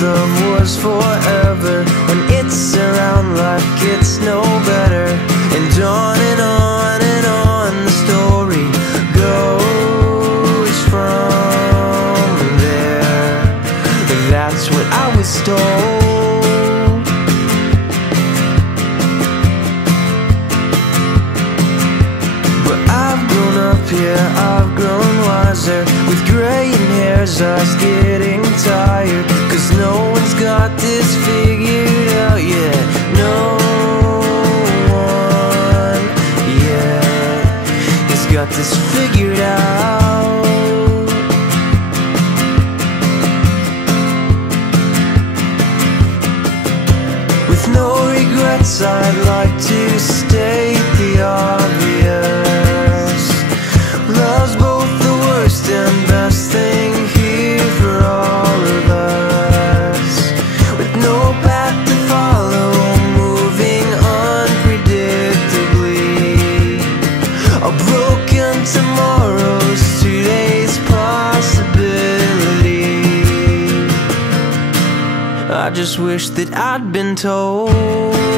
love was forever, and it's around life gets no better. And on and on and on the story goes from there. That's what I was told. But I've grown up, yeah, I've grown wiser. With graying hairs, I was getting tired, 'cause no one's got this figured out yet. No one, yeah, has got this figured out. With no regrets, I'd like to state the obvious. Love's both the worst and best thing here for all of us. With no path to follow, moving unpredictably. A broken tomorrow's today's possibility. I just wish that I'd been told.